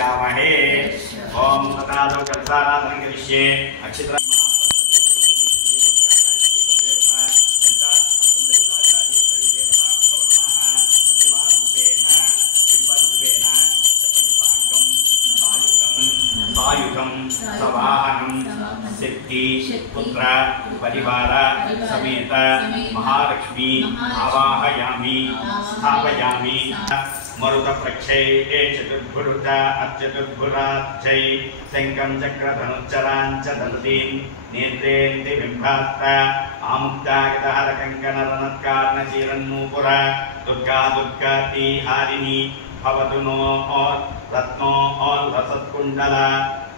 करिष्यामहे। ओम तदादौ कलशाराधनं करिष्ये। अक्षित्र शक्ति पुत्र परिवार समेत महालक्ष्मी आवाहयामि स्थापयामि। मरुत प्रक्षये चतुर्भुज अच्युतुर्भुराच्यै शङ्खं चक्रधनुच्चराञ्च दलतीं नेत्रेन्द्रि बिम्बास्त्र आमुक्तागतहरकङ्कणरणत्कारणशीलन्नूपुर दुर्गा दुर्गाति हारिणी भवतु नो रत्नो रसत्कुण्डल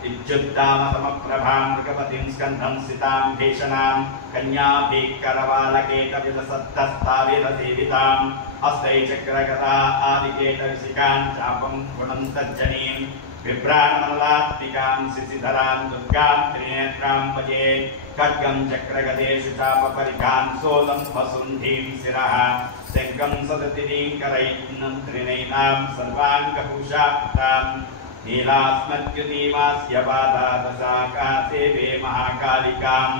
विद्युत्तामसमप्रभां मृगपतिं स्कन्धं स्थितां भीषणां कन्याभिकरवालकेतविलसत्तस्ताविलसेवितां हस्तैचक्रगदा आदिकेतविशिखां चापं गुणन्तर्जनीं बिभ्राणमल्लात्मिकां शिशिधरां दुर्गां त्रिनेत्रां भजे। खड्गं चक्रगदेषु चापपरिखां सोलं वसुन्धीं शिरः शङ्खं सदतिरीं करैर्नं त्रिनयनां सर्वाङ्गभूषाप्तां नीलास्मद्युतीमास्य पादादशाका सेवे महाकालिकां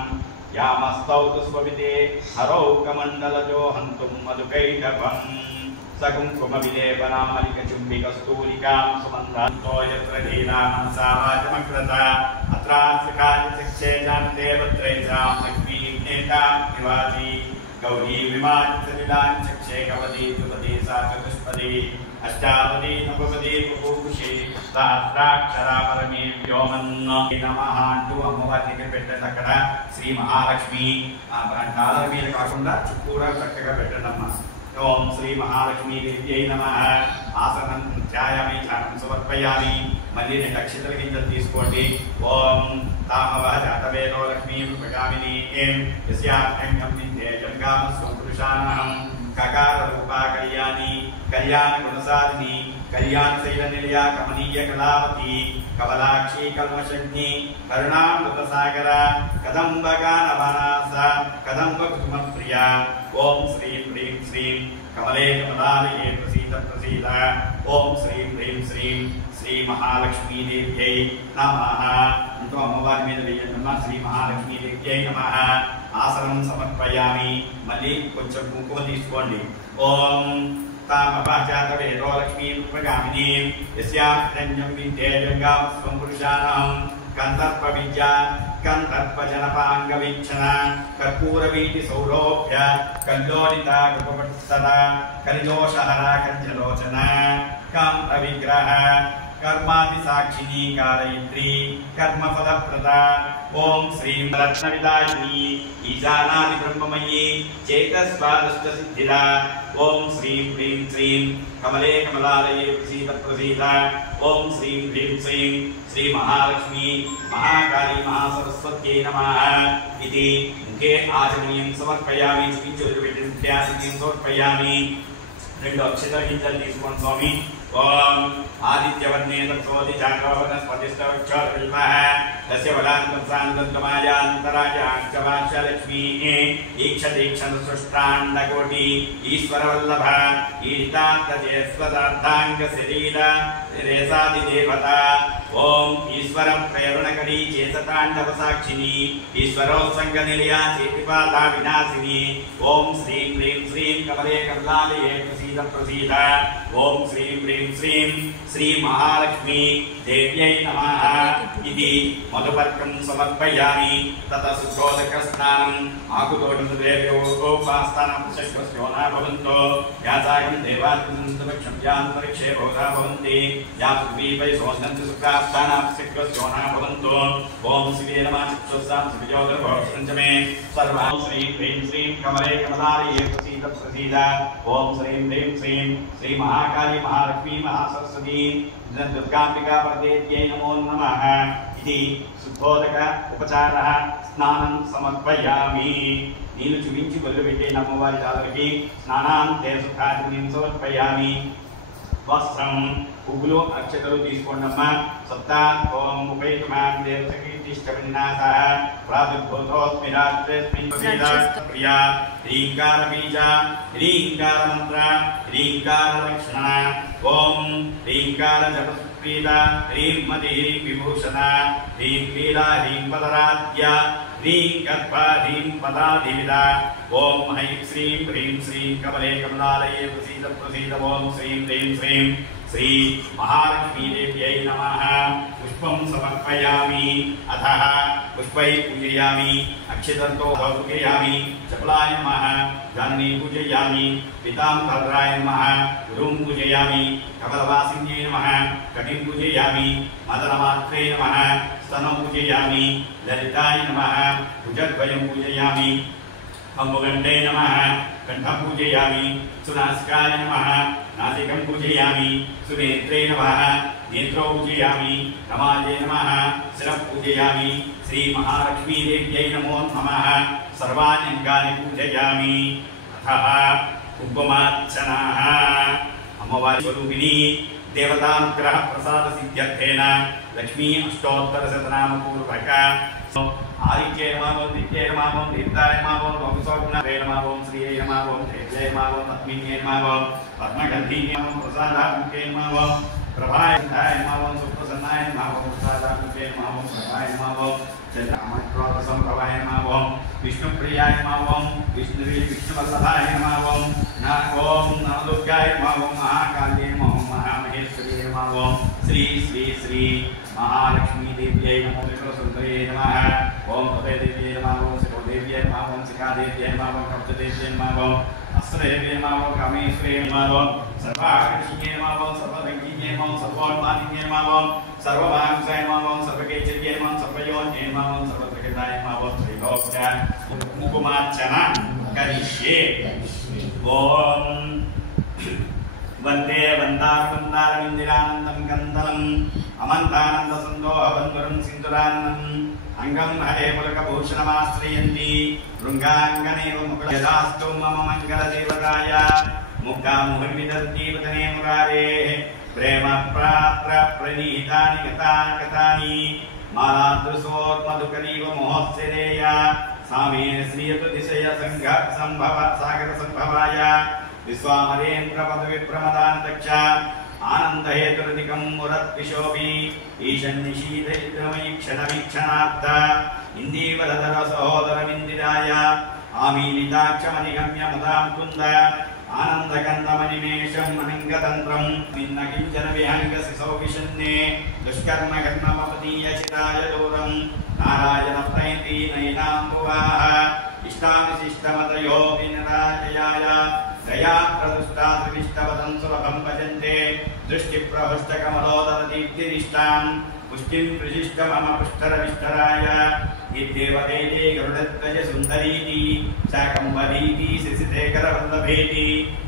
यामस्तौ तुष्पविदे हरौ कमण्डलजो हन्तुं मधुकैटभं सकुङ्कुमविलेपनां मलिकचुम्बिकस्तूलिकां सुमन्दान्तो यत्र धीनामनसावाचमकृता अत्रास्यकार्यशिक्षे जानदेवत्रैषां लक्ष्मीं नेतां निवासी गौरी विमानसलिलां चक्षे कवदी द्रुपदी सा चतुष्पदी अष्टापदी नवपदी पुपुषे सहस्राक्षरा परमे व्योमन्न नमः अंटू అమ్మవారికి పెట్టేటక్కడ శ్రీ మహాలక్ష్మి కాలర్ మీద కాకుండా చుట్టూరా చక్కగా పెట్టండమ్మా। ఓం శ్రీ మహాలక్ష్మీ దేవ్యై నమః। ఆసనం ధ్యాయామి ధ్యానం సమర్పయామి। మళ్ళీ 2 అక్షతల గింజలు తీసుకోండి। ఓం తామవః జాతవేదో లక్ష్మీ ప్రజామిని ఏం యస్యాఖ్యం విద్యేయం గామస్వం పురుషానహం కకార రూపా కళ్యాణి కళ్యాణ గుణసారిణి कल्याण शैल निलया कमनीय कलावती कमलाक्षी कल्मषग्नि करुणामृत सागर कदम्बगानवनासा कदम्ब कुसुम प्रिया। ओम श्रीं ह्रीं श्रीं कमले कमलालये प्रसीद प्रसीद। ओम श्रीं ह्रीं श्रीं श्री महालक्ष्मी देव्यै नमः। इंको अम्मवारी మీద వేయండమ్మా। శ్రీ మహాలక్ష్మీ దేవ్యై నమః। ఆసనం సమర్పయామి। మళ్ళీ కొంచెం కుంకుమ తీసుకోండి। ఓం तामवाचातवेदो लक्ष्मीं प्रगामिनीं यस्याख्यं विद्येयं गामस्वं पुरुषाणां कन्तर्पविद्या कन्तर्पजनपाङ्गवीक्षण कर्पूरवीति सौरोभ्य कल्लोलिता कृपपट्सदा कलिदोषहरा कञ्जलोचना कं अविग्रह कर्मादि साक्षिणी कारयित्री कर्मफलप्रदा। ओम श्रीं रत्नविदायिनी ईशानादि ब्रह्ममयी चेतस्वादुष्ट सिद्धिदा। ओम श्रीं ह्रीं श्रीं कमले कमलालये प्रसीद प्रसीद। ओम श्रीं ह्रीं श्रीं श्री महालक्ष्मी महाकाली महासरस्वत्यै नमः इति मुखे आचमनीयं समर्पयामि। विद्यासिद्धिं समर्पयामि। 2 अक्षतల గింజలు తీసుకోండి స్వామి। ओम आदित्यवर्णे तत्सोदि चान्द्रवनस्पतिस्तवक्षोर्विल्मः तस्य वलान्तं सान्दन्तमायान्तराजाक्षवाक्ष लक्ष्मीः ईक्षदीक्षणसृष्टाण्डकोटि ईश्वरवल्लभ ईडितान्तचेस्वदार्धाङ्गशरीर रेसादिदेवता। ओम ईश्वरं प्रेरणकरी चेतताण्डवसाक्षिणी ईश्वरोत्सङ्गनिलया चेतिपाता विनाशिनी। ओम श्रीं ह्रीं श्रीं कमले कमलालये प्रसीद प्रसीद। ओम श्रीं ह्रीं श्रीं श्री महालक्ष्मी देव्यै नमः इति मधुपर्कं समर्पयामि। ततः शुद्धोदकस्नानम् आकुतोषदेव्योपास्तानं चक्रस्योना भवन्तो यासायं देवात्मन्तरिक्षे भवता भवन्ति या पृथ्वीपै सोऽस्नन्ति शुक्रास्तानां चक्रस्योना भवन्तो। ओम शिवे नमः चक्षुस्सां शिवज्योतिर्भवश्रञ्चमे सर्वां श्रीं ह्रीं श्रीं कमले कमलालये प्रसीद प्रसीद। ओम श्रीं ह्रीं श्रीं श्री महाकाली महालक्ष्मी महासरस्वती दुर्गाम्बिका प्रदेव्यै नमो नमः इति शुद्धोदक उपचारः स्नानं समर्पयामि। नीलु चुविंచి మొదలుపెట్టే అమ్మవారి దాలకి స్నానాంతే సుఖాదిని సమర్పయామి। వస్త్రం పువ్వులు అక్షతలు తీసుకోండమ్మా। సప్తా ఓం ఉపేతమాం దేవసకీర్తిష్టవినాశః ప్రాదుర్భూతోస్మి రాత్రేస్మిన్ ప్రియా హ్రీంకార బీజ హ్రీంకార మంత్ర హ్రీంకార లక్షణ ओम ह्रींकार जपस्प्रीता ह्रीं मति ह्रीं विभूषणा ह्रीं लीला ह्रीं पदराध्या ह्रीं कल्पा ह्रीं पदाधिविदा ओम ऐं श्रीं ह्रीं श्रीं कमले कमलालये प्रसीद प्रसीद ओम श्रीं ह्रीं श्रीं श्री महालक्ष्मी देव्यै नमः पुष्पं समर्पयामि अतः पुष्पै पूजयामि अक्षतन्तो पूजयामि चपलाय नमः जानवी पूजयामि पीताम्बराय नमः गुरुं पूजयामि कमलवासिन्यै नमः कटिं पूजयामि मदनमात्रे नमः स्तनं पूजयामि ललिताय नमः भुजद्वयं पूजयामि अम्बुगण्डे नमः कंठं पूजयामि सुनासिकाय नमः नासिकं पूजयामि सुनेत्रे नमः नेत्रौ पूजयामि रमायै नमः शिरः पूजयामि श्री महालक्ष्मी देव्यै नमो नमः सर्वाणि अङ्गानि पूजयामि अतः कुङ्कुमार्चनाः अम्मवारी स्वरूपिणी देवतानुग्रह प्रसाद सिद्ध्यर्थेन लक्ष्मी अष्टोत्तर शतनाम पूर्वक आदित्ये नमः नित्ये नमः दीप्ताय नमः भवसौज्ञे नमः श्रीये नमः तेजये नमः पद्मिन्ये नमः पद्मगन्धिन्ये नमः प्रसादात्मके नमः प्रभाय नमः सुप्रसन्नाय नमः प्रसादात्मके नमः प्रभाय नमः चन्द्रमक्रोधसंभवाय नमः विष्णुप्रियाय नमः विष्णुवल्लभाय नमः ओम नवदुर्गाय नमः महाकाल्ये नमः महामहेश्वर्यै नमः श्री श्री श्री महालक्ष्मी देव्यै नमो सुन्दर्यै नमः ओम भवेदेव्यै नमः ओम शिवदेव्यै नमः ओम शिखादेव्यै नमः ओम कवचदेव्यै नमः ओम अस्त्रदेव्यै नमः ओम कामेश्वर्यै नमः ओम सर्वाकर्षिण्यै नमः ओम सर्वरङ्गिन्यै नमः ओम सर्वोन्मादिन्यै नमः ओम सर्वभागसाय नमः ओम सर्वकेचर्यै नमः सर्वयोन्यै नमः ओम सर्वत्रकिताय नमः ओम श्रीभोक्त्या कुङ्कुमार्चना करिष्ये ओम वन्दे वन्दारवन्दारविन्दिरानन्दं कन्दलम् अमन्तानन्दसन्दोहवन्वरं सिन्दुरानन्दम् अंगं हरे मुलकभूषणमाश्रयन्ति भृङ्गाङ्गनेव मुकुलदास्तु मम मङ्गलदेवताय मुग्धामुहुर्विदर्तीवदने मुरारेः प्रेम प्रात्र प्रणीतानि गतानि मालादृशोर्मधुकरीव महोत्सरेय सामे श्रियतु दिशय संघ संभव सागर संभवाय विश्वामरेन्द्र पदविप्रमदानदक्ष आनंद हेतुरधिकं मुरत्विशोभि ईशन्निशीतमयि क्षणवीक्षणार्थ इन्दीवरधर सहोदरमिन्दिराय आमीलिताक्षमधिगम्य मुदां कुन्द आनन्दकन्दमनिमेषम् अनङ्गतन्त्रं भिन्नकिञ्चन विहङ्गसिसौ विशन्ने दुष्कर्मकर्मपतीयचिताय दूरं नारायणप्रैति नयनाम्बुवाः इष्टाविशिष्टमतयो विनराजयाय दया प्रदुष्टा त्रिविष्टवदं सुलभं भजन्ते दृष्टिप्रहृष्टकमलोदर दीप्तिनिष्ठां पुष्टिं प्रजिष्ट मम पुष्टरविष्टराय इत्येवदेते गरुडध्वज सुन्दरीति शाकम्भरीति शिशितेकरवल्लभेति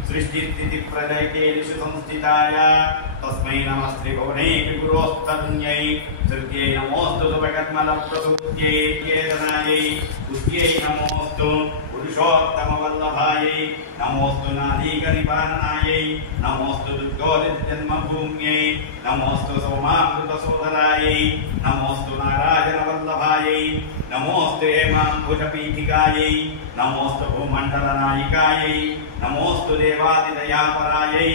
सृष्टिस्थितिप्रलयकेषु संस्थिताय तस्मै नमस्त्रिभुवनेऽपि गुरोस्तरुण्यै सृत्यै नमोऽस्तु सुभगन्मलप्रसूत्यै केतनायै पुष्ट्यै नमोऽस्तु पुरुषोत्तमवल्लभायै नमोऽस्तु नादीकनिपालनायै नमोऽस्तु दुर्गोदितजन्मभूम्यै नमोऽस्तु सोमामृतसोदरायै नमोऽस्तु नारायणवल्लभायै नमोऽस्तु हेमाम्बुजपीठिकायै नमोऽस्तु भूमण्डलनायिकायै नमोऽस्तु देवादिदयापरायै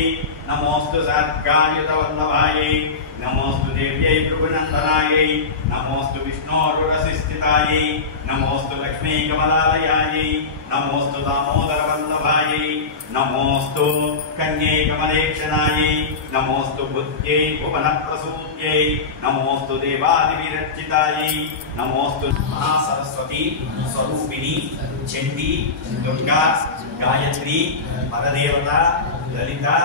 नमोऽस्तु सद्गायुतवल्लभायै नमोऽस्तु देव्यै भृगुनन्दनायै नमोऽस्तु विष्णोरुरसिस्थितायै नमोऽस्तु लक्ष्मी कमलालयायै नमोऽस्तु दामोदरवल्लभायै नमोऽस्तु कन्यै कमलेक्षणायै नमोऽस्तु बुद्ध्यै भुवनप्रसूत्यै नमोऽस्तु देवादिविरर्चितायै नमोऽस्तु महासरस्वती स्वरूपिणी चण्डी दुर्गा गायत्री परदेवता ललिता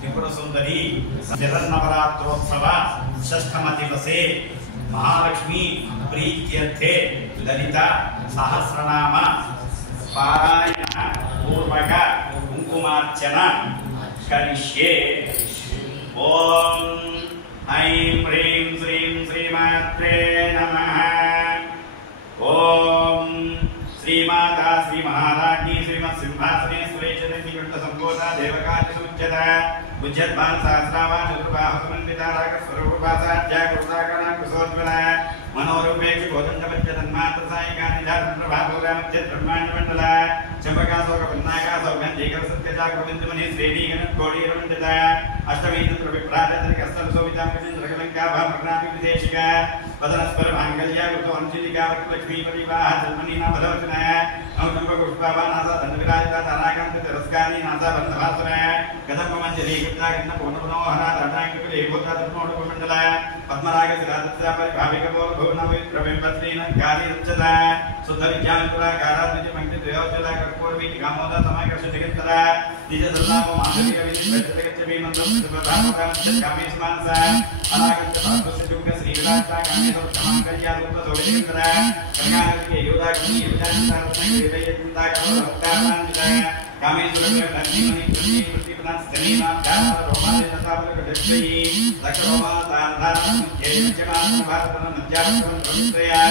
त्रिपुरसुन्दरी शरन्नवरात्रोत्सव षष्ठम दिवसे महालक्ष्मी प्रीत्यर्थे ललिता सहस्रनाम पारायण पूर्वक कुङ्कुमार्चना करिष्ये ओम ऐं ह्रीं श्रीं श्रीमात्रे नमः ओम श्रीमाता श्री महाराज्ञी श्रीमत्सिंहासने सुरेशनिकटसम्भूता देवकार्यसूच्यता बुद्धद्भान सहस्रावान चतुर्बाहुसमन्विता रागस्वरूपभासाध्या कृताकला कुशोज्वला मनोरूपेक्षु भोजनवच्च तन्मात्रसायिका निधानप्रभाभोगामध्यब्रह्माण्डमण्डला चंपकाशोक पन्नाकाशोक गंधीकर सत्यजाक गोविंदमणि श्रेणीगण कोडीरवंदित अष्टमी तंत्र विप्राजतनिक अस्तरसोवितां कलिन्द्रकलंका भामग्नापि विदेशिका वदनस्पर मांगल्य कृतो अंजलिका लक्ष्मी परिवाह जन्मनीना भदवचन नवचंप पुष्पावानासा धनविराजिता ताराकांत तिरस्कारि नासा बंधभासुर कदम्बमंजलि कृता गन्ध पूर्णमनोहरा दातांकिले भूता धर्मोडुपमंडल पद्मराग शिरादस्या परिभाविक बोल भुवनविप्रबिम्बस्त्रीन गाली रक्षता शुद्ध विज्ञानपुरा गाराद्विज पंक्ति द्वयोज्जला कर्पूरवीति कामोदा समाकर्ष जगत्तरा निज सल्लापो माधुरी कविति वैद्यगच्छे मंत्रं सुप्रभातोकामश्च कामेशमानसा अनागच्छ पार्थस्य जुग श्रीविलासा कामेश्वर समांगल्या रूप सोविजगत्तरा कन्याके योदाग्नि योजानितारत्न हृदयचिंता करोक्तामान्विता कामेश्वरमे लक्ष्मीमणि प्रतिपदां स्थलीनां ध्यानं रोमानि नतावलकदक्षै लक्ष्मणा तान्धानं केयचमानं भारतं मध्यावनं प्रवित्रया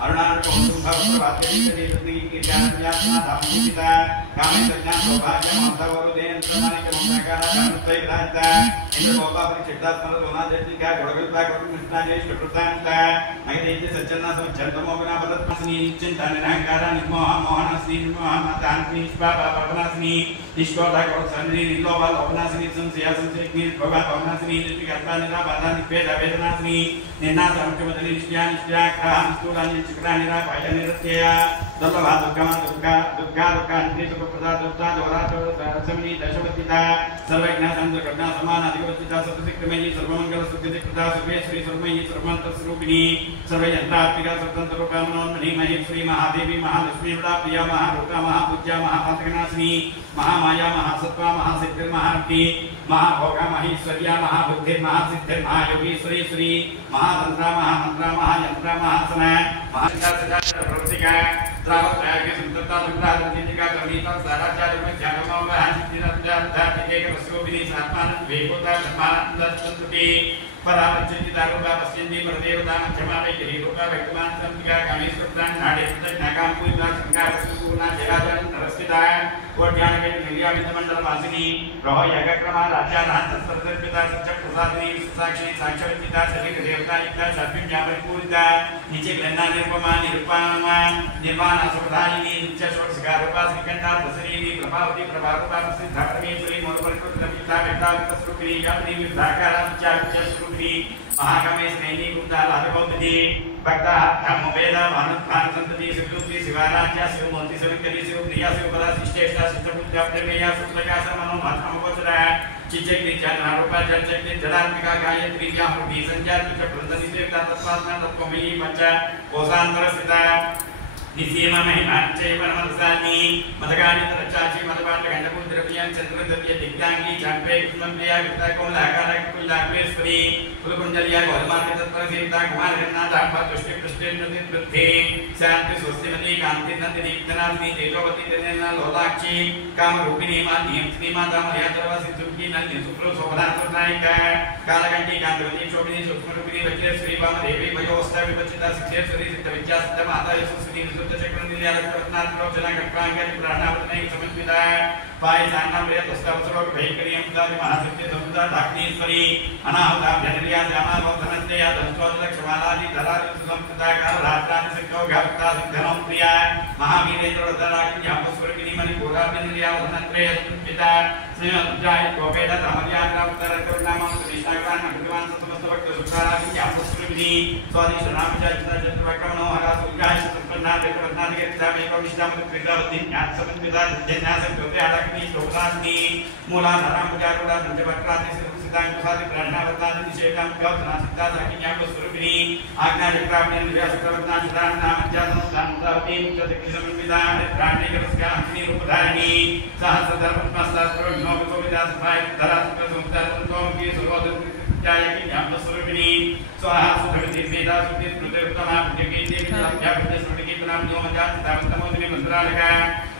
अरुणार्कौसुं भवप्रभात्यनिकरेतनिकी ज्ञानव्यासना धामुपिता कामेश्वरज्ञान सौभाग्यमाधवरुदेन समानिकमंगकारा कामत्रयविराजिता इंद्रगोपापरि चित्तात्मरदोनादेशिका गुणकल्पा गुणकृष्णादेश प्रप्रसान्ता मगधेज्य सज्जन्ना समज्जन्तमोगना बलत्मासिनी निश्चिन्तानिरहङ्कारा निर्मोहा मोहनासिनी निर्मोहा मातान्ति निष्पापापनासिनी निष्कोधा गौरसन्नि निर्लोभा लोभनासिनी संशया संशयग्नि भवा भवनासिनी निर्विकल्पा निराबाधा निषेधा वेदनासिनी निर्नाशमुख्यमदली निष्ठ्या निष्ठ्या ग्रहा निष्ठूला निश्चिक्रा निरापाय निरत्यया दुर्लभा दुर्गमा दुर्गा दुर्गा दुर्गा निष्ठुप्रदा दुर्गा दोराचोरसमनी दशवतिता सर्वज्ञा संतर्गज्ञा समान अधिवतिता सतसिक्तमयी सर्वमंगल सुखदिकृता सर्वेश्वरी सर्वमयी सर्वमंतस्वरूपिणी सर्वयंत्रात्मिका स्वतंत्ररूपा मनोन्मणि महेश्वरी महादेवी महालक्ष्मी प्रिया महारूपा महापूज्या महापातकनाशिनी महामाया महासत्वा महासिद्धि महार्ति महाभोगा महेश्वर्या महाबुद्धि महासिद्धि महायोगीश्वरी श्री महातंत्रा महामंत्रा महायंत्रा महासना महासिद्धिका द्रावत्यागे संतता संग्रहादिका कविता साराचार्य ज्ञानमो महासिद्धिरत्यात्मिके वस्तुविनी सात्मानं वेकोता धर्मानंदस्तुति परापच्चिता रूपा पश्यन्ति परदेवता क्षमावे रूपा व्यक्तमान संतिका कामेश्वरदान नाडे नागाम पूजा संकार सुपूर्णा जयराजन नरस्थिता कोट्यानके निर्यामित मंडल वासिनी रोह यज्ञक्रमा राज्यानांत सर्वपिता सच्च प्रसादिनी साक्षी साक्षात्चिता शरीर देवता इत्ता सर्वज्ञा परिपूरिता नीचे ग्रन्ना निर्पमा निरूपामा निर्वाण सुप्रदायिनी नित्य शोषका रूपा श्रीकंठा दशरीनी प्रभावती प्रभारूपा सिद्धा परमेश्वरी मोरपरिकृत पिता व्यक्ता स्वरूपिणी यामिनी विद्याकारा चार्य महाकामे स्नेही गुप्ता लाभवती भक्ता धर्मवेदा मानवभान संतति शिवदूती शिवाराज्या शिवमूर्ति शिवकरी शिवप्रिया शिवपदा शिष्टेष्टा शिष्टपूजा प्रेमया सुप्रकाश मनोभात्मगोचरा चिच्चक्ति चन्द्रारूपा जलचक्ति जलात्मिका गायत्री याहुती संचार चक्रवृंदनि देवता तत्पात्मा तत्त्वमयी पंच कोशान्तरस्थिता निसीम महिमांचे परमरसानी मदगानी तरचाची मदपाट गंडपुद्रपियं चंद्रद्रव्य दिग्गांगी चांपे कुलंबिया वित्ता कोमलाकारा कुलाग्रेश्वरी कुलकुंडलिया गोलमार्ग तत्पर सीता कुमार रत्नाथा पृष्ठे पृष्ठे नदी वृद्धि शांति स्वस्तिमती कांति नंदिनी विघ्नाधिनी तेजोवती तेजना लोलाक्षी कामरूपिणी मानी हंसिनी माता मर्यादवासी सुखी नंदिनी सुप्रो शोभना सुनायिका कालकंठी कांतवती शोभिनी सूक्ष्मरूपिणी वज्रेश्वरी वामदेवी वयोस्ता विवचिता सिद्धेश्वरी सिद्धविद्या सिद्ध माता यशस्विनी चक्र निलयरत्नाथ रोचना कट्रांगन प्राणावतनै समन्विता पायसान्ना प्रियतस्तवसरो भैकरियं दानि महासिद्धि समुद्र ढाक्नीश्वरी अनाहुता भजनिया श्यामा भवनन्देया दंशोदलक्षमालादि धरादि सुसंस्कृता काल रात्रादि सिद्धो घक्ता सिद्धनो प्रिया महावीरेन्द्र वदनाकि यापस्वरगिनी मणिपुरादिनिया वदनत्रय पिता श्रीमद्जाय गोपेद तामर्याना उत्तरकरुणामं श्रीशाकान भगवान समस्त भक्त सुखारादि यापस्वरगिनी स्वादिश नामजा चतुर्वक्रमणो हरा सुजाय संपन्ना स्वाहा सुधृति वेदा सुधृति स्मृतिरुत्तमा पुण्यकीर्ति विद्याभ्यास नामो मजात तामस्तमोदिनी मंत्रालका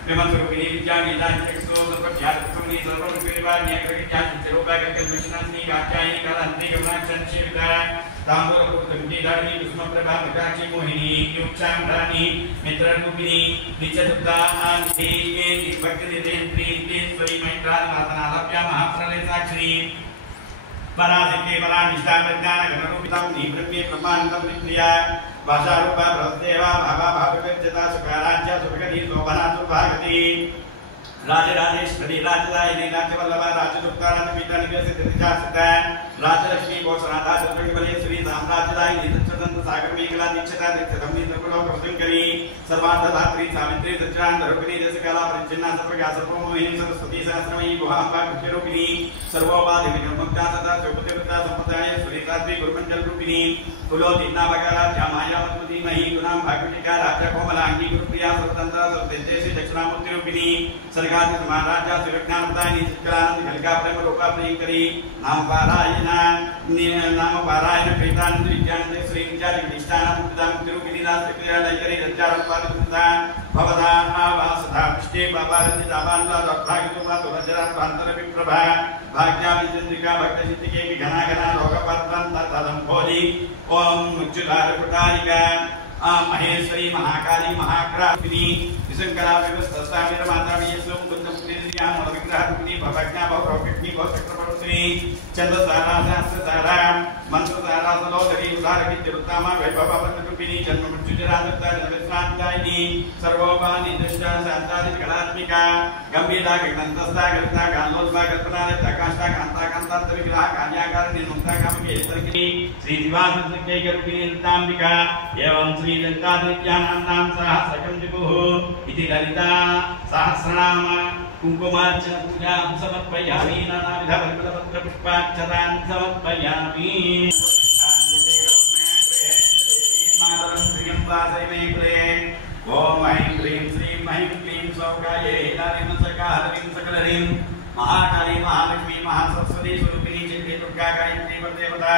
विमंसरूपिणी विद्यानीलांचक्षो सर्वज्ञातसुनी सर्वरूपिणीवान्य कृत्याचिरूपाकल्पशनास्नि कात्यायनी कालान्ति गमनाक्षन्शिविता ताम्बूलपुत्रमुखीधारिणी कुसुमप्रभा विकाक्षी मोहिनी युक्षाम्भराणि मित्ररूपिणी नित्यशुद्धा आन्ति भक्तिनिधेन्द्री तेश्वरी मैत्रादिवासनालभ्या महाप्रलय साक्षिणी पराधिके परानिष्ठा प्रज्ञान घनरूपितां नीब्रह्मे ब्रह्मानन्दं विप्रिया भाषारूपा प्रदेवा भावा भागवत्यता सुखाराज्य सुभगति शोभना सुभागति राजराजेश्वरी राजदायिनी राजवल्लभा राजदुर्गा राजपीठा निवेशित दिशासिता राजलक्ष्मी भूषणाधा चतुर्बलेश्वरी साम्राज्यदायिनी सच्चिदानंद सागर मेघला दीक्षिता दीक्षितम्नी सर्वलोक प्रसंकरी सर्वार्थधात्री सावित्री सच्चिदानंदरूपिणी दशकला परिच्छिन्ना सर्वज्ञा सर्वमोहिनी सरस्वती सहस्रमयी गुहाम्बा कुक्षरूपिणी सर्वोपाधि विनिर्मुक्ता सदा सुपतिव्रता संप्रदाय सुरीतात्वी गुरुमंडल रूपिणी कुलोदीनावकारा ध्यामाया मधुमती गुणां भागवतिका राजा कोमलांगी गुरुप्रिया स्वतंत्र सर्वदेशेषु दक्षिणामूर्ति रूपिणी सर्गादि समाराज्या शिवज्ञानप्रदायिनी चित्कलानंद कलिका प्रेम रूपा प्रियंकरी नाम पारायण प्रीतानंद विद्यानंद श्री विद्यालय निष्ठान मुक्तां तिरुगिरि राष्ट्रक्रिया लयकरी रज्जारपादिता भवदा आवासधा पुष्टे बाबारंदि दाबानला रत्नागितुमा तुरजरात भांतर विप्रभा भाग्या विचंद्रिका भक्तसिद्धिके विघनागना लोकपात्रं तदंभोली ओम मुच्युतार कुटारिका महेश्वरी महाकाली महाक्रापिनी विशंकरा व्यवस्था मेरा माता वियसुम बुद्धमुक्तिया मनोविग्रहरूपिनी भवज्ञा भवरोगिनी भवचक्रवर्तिनी चंद्रसारा सहस्रसारा मंत्रसारा सलोदरी उदारकित्युत्तमा वैभववतरूपिणी जन्म मृत्युजरादत्ता जन्मस्नादायिनी सर्वोपानि दृष्टा शांतादि कलात्मिका गंभीरा गगनंतस्था गलता गालोल्भा कल्पनाले प्रकाशता कांता कांतांतर विग्रह कार्याकारिणी मुक्ता कामकेश्वरिणी श्री दिवासंज्ञैकरूपिणी ललितांबिका एवं श्री ललितादित्यानां सहस्रकं जिगुः इति ललिता सहस्रनाम कुंकुमार्चन पूजा समर्पयामि नानाविध फलपत्र पुष्पाक्षतां समर्पयामि मातरं श्रियं वासयिमे कुले ओम ऐं ह्रीं श्रीं ऐं क्लीं सौकाये हिलारिं सकाहरिं सकलरिं महाकाली महालक्ष्मी महासरस्वती स्वरूपिणी चिन्ते दुर्गा गायत्री वरदेवता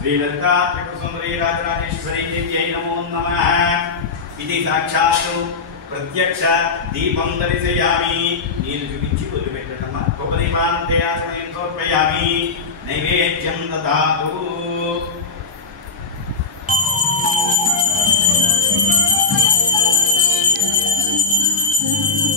श्री ललिता त्रिपुरसुंदरी राजराजेश्वरी देव्यै नमो नमः इति साक्षात् प्रत्यक्ष दीपं दर्शयामि नील जुगिंचि वदिवेट्टनम कोपदीपान्ते आचमयं समर्पयामि नैवेद्यं ददातु Thank you.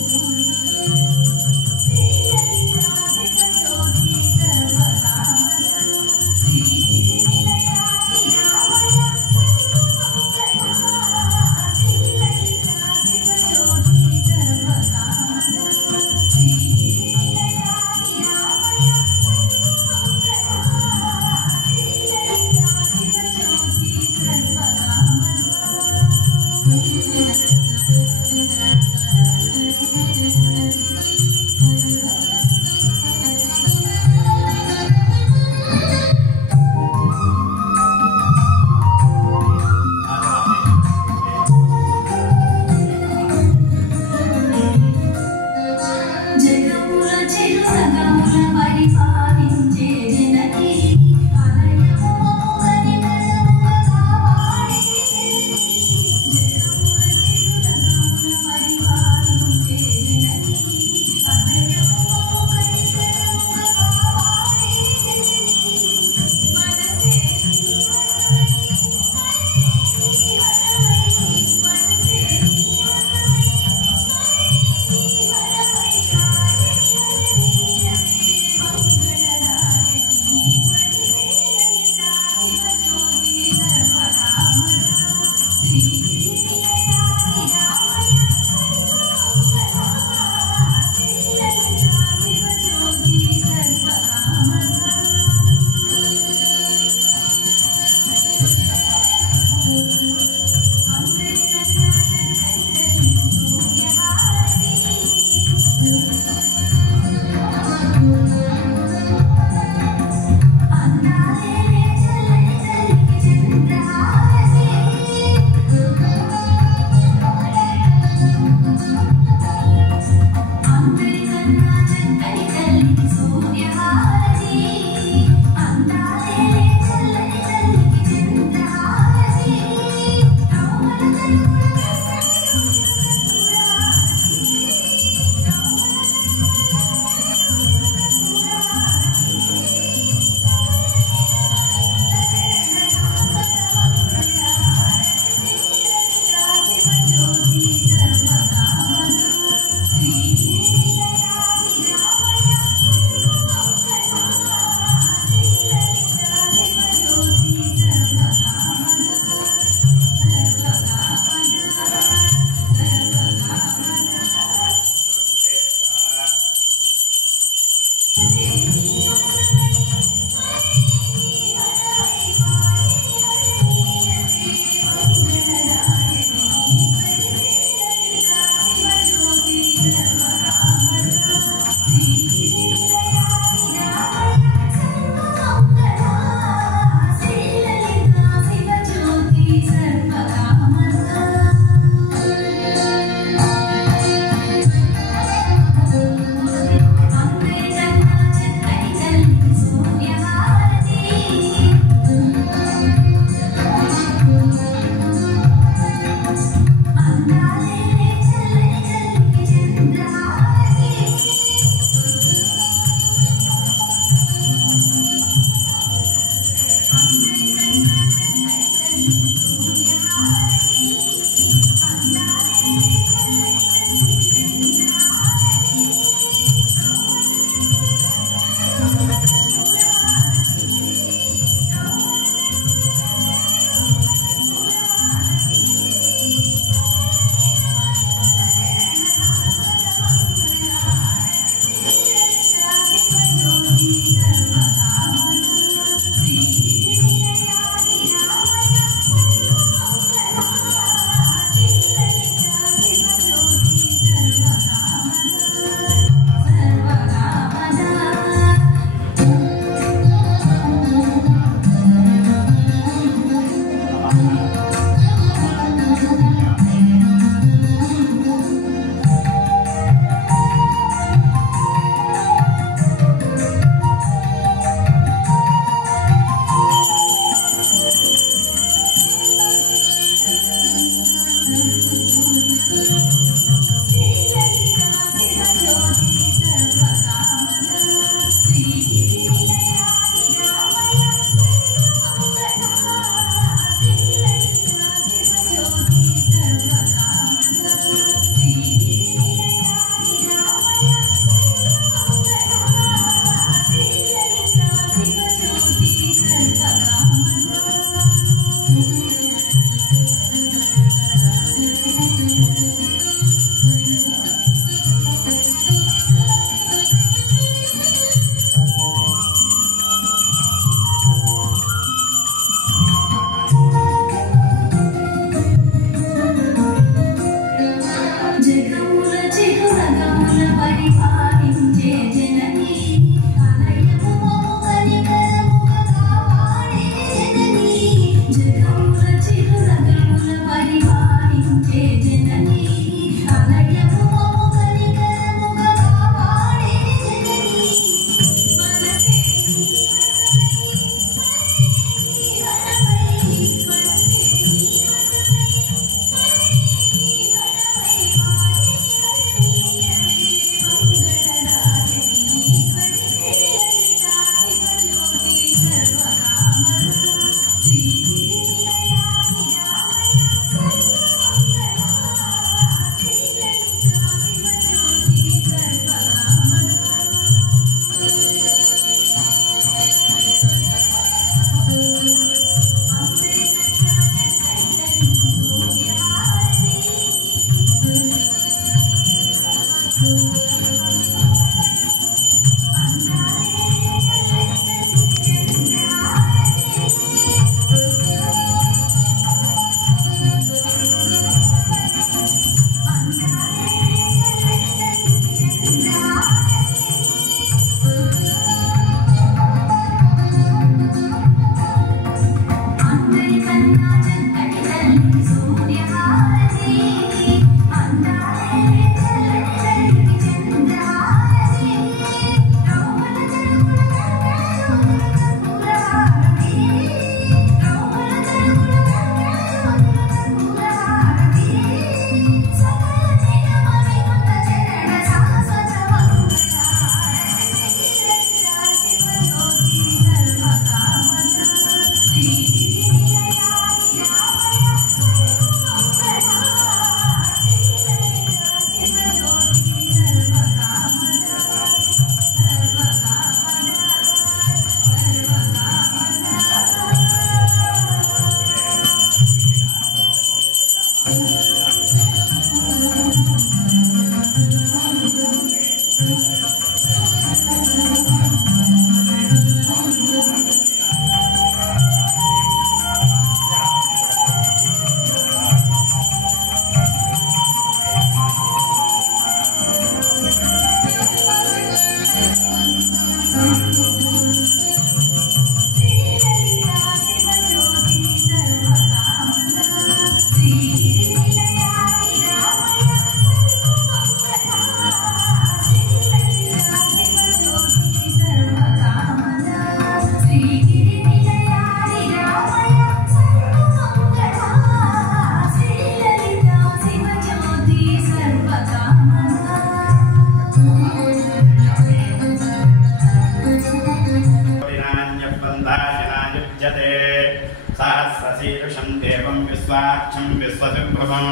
सहस्रशीर्षं देवं विश्वाक्षं विश्वसंभवं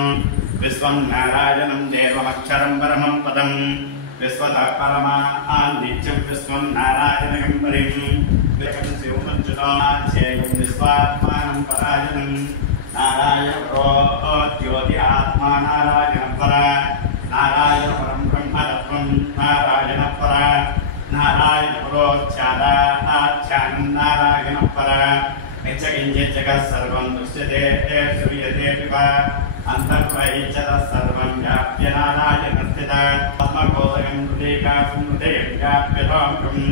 विश्वं नारायणं देवमक्षरं परमं पदं विश्वतः परमान्नित्यं विश्वं नारायणं परिं विश्वं शिवमच्युताच्येयं विश्वात्मानं परायणं नारायणपरो ज्योति आत्मा नारायणपर नारायणपरं ब्रह्मतत्त्वं नारायणपर नारायणपरोच्छादाच्छानं नारायणपर यच्चकिञ्चित् जगत् सर्वं दृश्यते श्रूयते वा अन्तर्बहिश्चतः सर्वं व्याप्य नारायणस्थितः आत्मकोशकं हृदयकाशं हृदयं व्याप्य लोकम्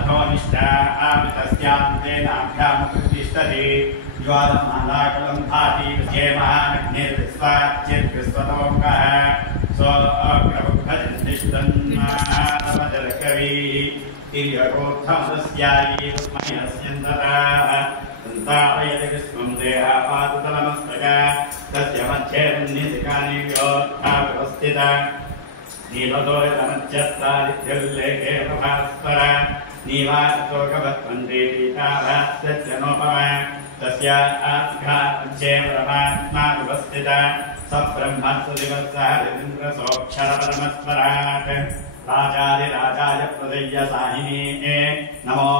अथो निष्ठापितस्यान्तेनाभ्यामुपतिष्ठति ज्वालमालाकलं भाति विश्वाच्चिद्विश्वतोमुखः सोऽग्रमुखजिष्टन्नामजलकविः तिर्यगोत्थमदस्यायि स्मयस्यन्तराः सन्तापयति विश्वं देहापादतलमस्तक तस्य मध्ये निशिकानि व्योत्थाव्यवस्थिता नीलतोयमध्यस्थादित्युल्लेखे प्रभास्वर नीवातोकवत्वन्देतीताभास्यस्य नोपम तस्य आस्घाध्ये परमात्मा व्यवस्थिता सब्रह्मस्वदिवत्सहरिन्द्रसोऽक्षरपरमस्वराट् राजादिराजाय प्रदय्य साहिने नमो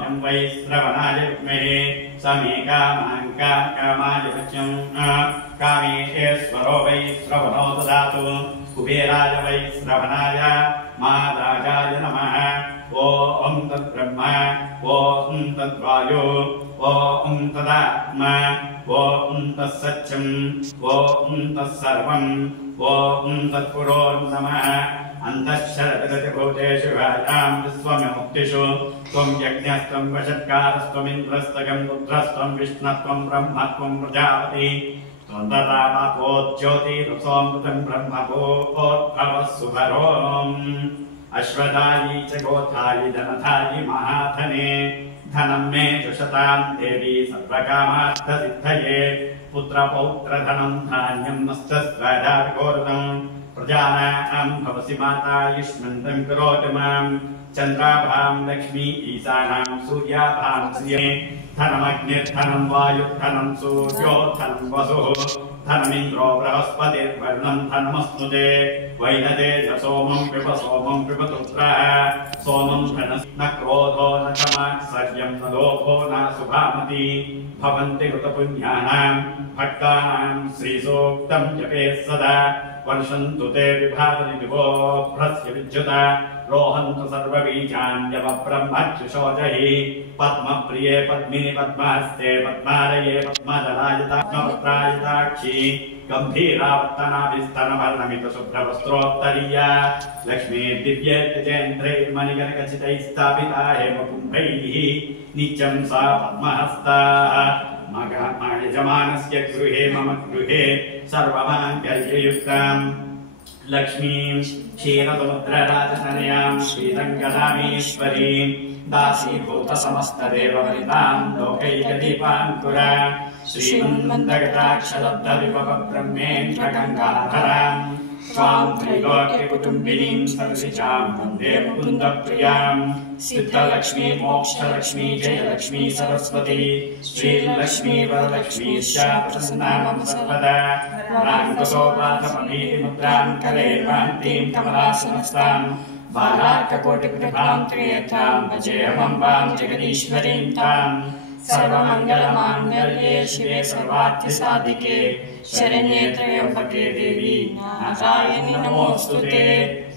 यं वै श्रवणाय विद्महे समे कामाय वच्यं कामेश्वरो वै श्रवणो ददातु कुबेराय वै श्रवणाय महाराजाय नमः ॐ तद्ब्रह्म ॐ तद्वायो ॐ तदात्मा ॐ तत्सत्यं ॐ तत्सर्वं ॐ तत्पुरो नमः अन्तःशरजगतिभूतेषु वाचां विश्वमुक्तिषु त्वं यज्ञस्त्वं वषट्कारस्त्वमिन्द्रस्त्वं रुद्रस्त्वं विष्णुस्त्वं ब्रह्मत्वं प्रजापति त्वं तथा ज्योतिरसोऽमृतं ब्रह्मभूत्भवः सुभरोम् अश्वधायी च गोधायि धनधायि महाधने धनं मे जुषतां देवी सर्वकामार्थसिद्धये पुत्रपौत्रधनं धान्यं नस्तस्त्वदार्घोरुतम् प्रजानां भवसि माता युष्मन्तं करोतु मां चन्द्राभां लक्ष्मी ईशानां सूर्याभां श्रिये धनमग्निर्धनं वायुर्धनं सूर्यो धनं वसुः धनमिन्द्रो बृहस्पतिर्वर्णं धनमस्नुते वैनते सोमं पिबतुत्रः सोमं धनस् न क्रोधो न क्षमात्सर्यं न लोभो न शुभामति भवन्ति कृतपुण्यानां भक्तानां श्रीसूक्तं जपेत् सदा वर्षन्तु ते विभावनि दिवो भ्रस्य विद्युता रोहन्तु सर्वबीजान्यवब्रह्मच्युषोजहि पद्मप्रिये पद्मिनि पद्महस्ते पद्मालये पद्मदलायताक्षी गम्भीरावर्तनाभिस्तनवर्णमितशुभ्रवस्त्रोत्तरीया लक्ष्मी दिव्यैर्गजेन्द्रैर्मणिगणखचितैः स्थापिता हेमकुम्भैः नित्यं सा पद्महस्ता यजमानस्य गृहे मम गृहे सर्वमाङ्गल्ययुक्ताम् लक्ष्मीं क्षीरसमुद्रराजतनयां श्रीरङ्गधामेश्वरीं दासीभूतसमस्तदेववनितां लोकैकदीपाङ्कुरा श्रीमन्मन्दगताक्षलब्धविभवब्रह्मेन्द्रगङ्गाधरां स्वां त्रैलोक्यकुटुम्बिनीं सर्वसिचां वन्दे मुकुन्दप्रियां सिद्धलक्ष्मी मोक्षलक्ष्मी जयलक्ष्मी सरस्वती श्रीलक्ष्मी वरलक्ष्मी प्रसन्ना मम सर्वदा राङ्गसोपाधमभीतिमुद्रां करे कान्तीं कमलासनस्तां बालार्ककोटिप्रभां त्रिनेत्रां भजेऽहमम्बां जगदीश्वरीं तां सर्वमङ्गलमाङ्गल्ये शिवे सर्वार्थसाधिके शरण्ये त्र्यम्बके देवी नारायणि नमोऽस्तुते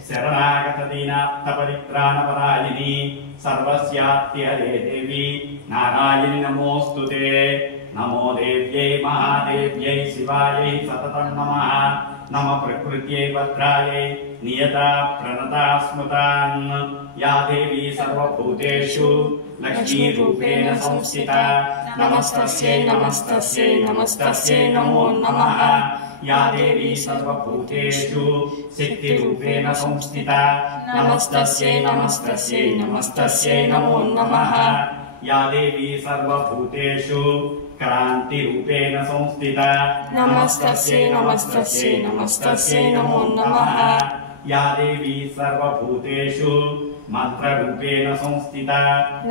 शरणागतदीनात्मपरित्राणपरायिनी सर्वस्यात्यहरे देवी नारायणि नमोऽस्तुते नमो देव्यै महादेव्यै शिवायै सततं नमः नमः प्रकृत्यै भद्रायै नियता प्रणता स्मृतान् या देवी सर्वभूतेषु लक्ष्मीरूपेण संस्थिता नमस्तस्यै नमस्तस्यै नमस्तस्यै नमो नमः या देवी सर्वभूतेषु शक्तिरूपेण संस्थिता नमस्तस्यै नमस्तस्यै नमस्तस्यै नमो नमः या देवी सर्वभूतेषु क्रान्तिरूपेण संस्थिता नमस्तस्यै नमस्तस्यै नमस्तस्यै नमो नमः या देवी सर्वभूतेषु మంత్రరూపేణ సంస్థితా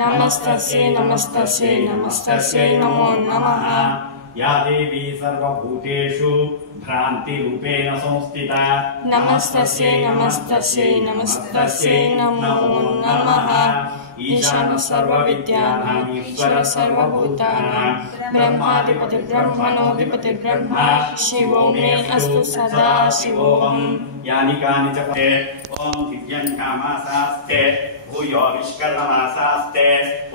నమస్తస్యై నమస్తస్యై నమస్తస్యై నమో నమః या देवी सर्वभूतेषु भ्रान्तिरूपेण संस्थिता नमस्तस्यै नमस्तस्यै नमस्तस्यै नमो नमः ईशान सर्वविद्यानां ईश्वर सर्वभूतानां ब्रह्माधिपति ब्रह्मणोऽधिपति ब्रह्मा शिवो मे अस्तु सदा शिवोऽहम् यानि कानि च ॐ दिव्यङ्कामासास्ते भूयो विष्कर्णमासास्ते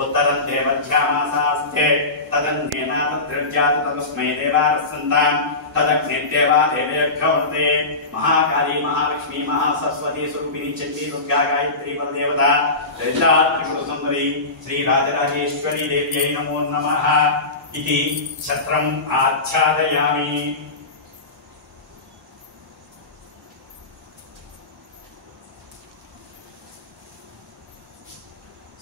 उत्तरं देवध्यामासास्ते तदन्येना तद्रज्जातु तस्मै देवारसन्तां तदग्निर्देवा देवेभ्यवर्ते महाकाली महालक्ष्मी महासरस्वती स्वरूपिणी चण्डी दुर्गा गायत्री परदेवता ललिता त्रिपुरसुन्दरी श्रीराजराजेश्वरी देव्यै नमो नमः इति छत्रम् आच्छादयामि।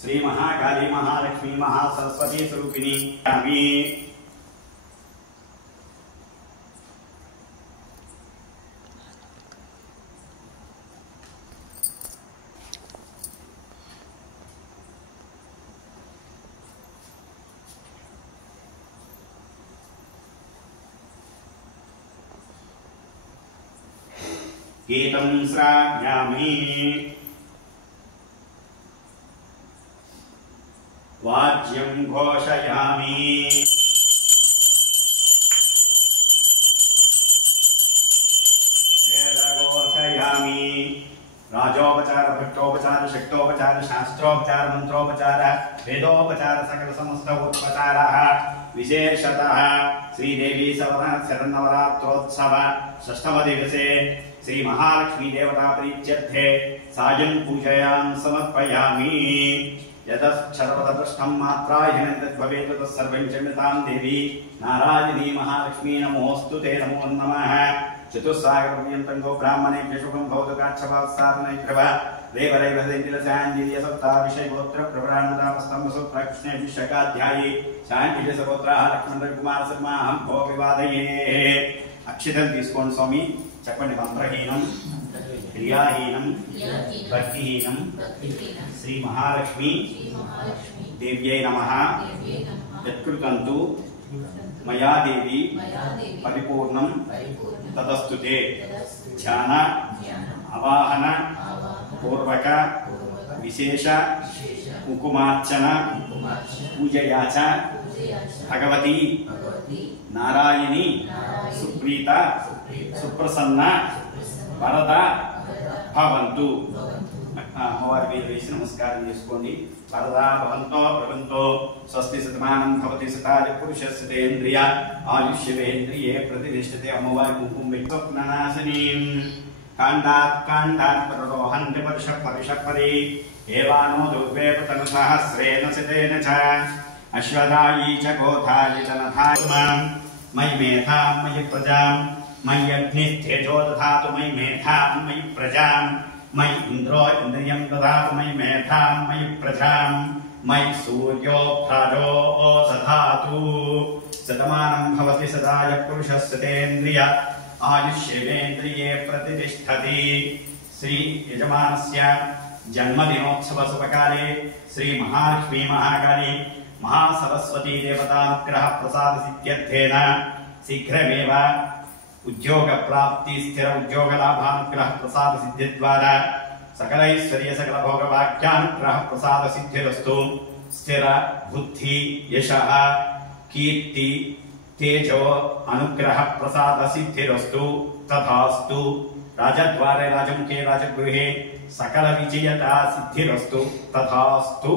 श्री महाकाली महालक्ष्मी महासरस्वती स्वरूपिणी यामि। गीतं श्राव्यामि वाच्यं घोषयामि वेदघोषयामि राजोपचार भट्टोपचार शक्तोपचार शास्त्रोपचार मंत्रोपचार वेदोपचार सकल समस्त उपचाराः विशेषतः श्रीदेवी शरन्नवरात्रोत्सव षष्ठम दिवसे श्री महालक्ष्मी देवता प्रीत्यर्थे सायं पूजयां समर्पयामि। यदक्षरपदपृष्ठं मात्राहीनं तद्भवेत् तत्सर्वं क्षम्यतां देवी नारायणी महालक्ष्मी नमोऽस्तु ते नमो नमः। चतुस्सागरपर्यन्तं गो ब्राह्मणेभ्यः शुभं भवतु काच्छपात्साधनैर्भव देवरैवसेन्द्रसाञ्जिल्यसप्ताविषयगोत्रप्रवरान्नतामस्तम्भसूत्र कृष्णेभिषकाध्यायी शान्तिभिसगोत्राः लक्ष्मणकुमारशर्माहं भोगिवादये। अक्षितं తీసుకోండి స్వామి చెప్పండి। మంత్రహీనం క్రియాహీనం భక్తిహీనం శ్రీ మహాలక్ష్మి దేవ్యై నమః యత్కృతంతు మయా దేవి పరిపూర్ణం తదస్తుతే। ధ్యాన అవాహన పూర్వక విశేష కుంకుమార్చన పూజయా చ భగవతి నారాయణి సుప్రీత సుప్రసన్న వరద భవంతు। అమ్మవారి మీద వేసి నమస్కారం చేసుకోండి। వరదా భవంతో భవంతో స్వస్తి శతమానం భవతి శతాయ పురుషస్యేంద్రియ ఆయుష్యేంద్రియే ప్రతిష్ఠితే। అమ్మవారి కుంకుమ స్వప్ననాశనీం కాండాత్ కాండాత్ పరోహంతి పరిషపరి ఏవానో దుర్వేప తను సహస్రేణ శతేన చ అశ్వదాయీ చ గోధాయి చ నథాయ మయి మేధాం మయి ప్రజాం మయి అగ్నిస్థేజో దధాతు మయి మేధాం మయి ప్రజాం मयि इंद्रो इंद्रियं ददातु मयि मेधां मयि प्रजां मयि सूर्यो प्राजो दधातु। शतमानं भवति सदाय पुरुषस्यतेन्द्रिय आयुष्येवेन्द्रिये प्रतिष्ठति। श्री यजमानस्य जन्मदिनोत्सव शुभकाले श्री महालक्ष्मी महाकाली महासरस्वती देवतानुग्रह प्रसाद सिद्ध्यर्थेन शीघ्रमेव उद्योग प्राप्ति स्थिर उद्योग लाभानुग्रह प्रसाद सिद्धि द्वारा सकल ऐश्वर्य सकल भोग भाग्यानुग्रह प्रसाद सिद्धिरस्तु। स्थिर बुद्धि यशः कीर्ति तेजो अनुग्रह प्रसाद सिद्धिरस्तु तथास्तु। राजद्वारे राजमुखे राजगृहे सकल विजयता सिद्धिरस्तु तथास्तु।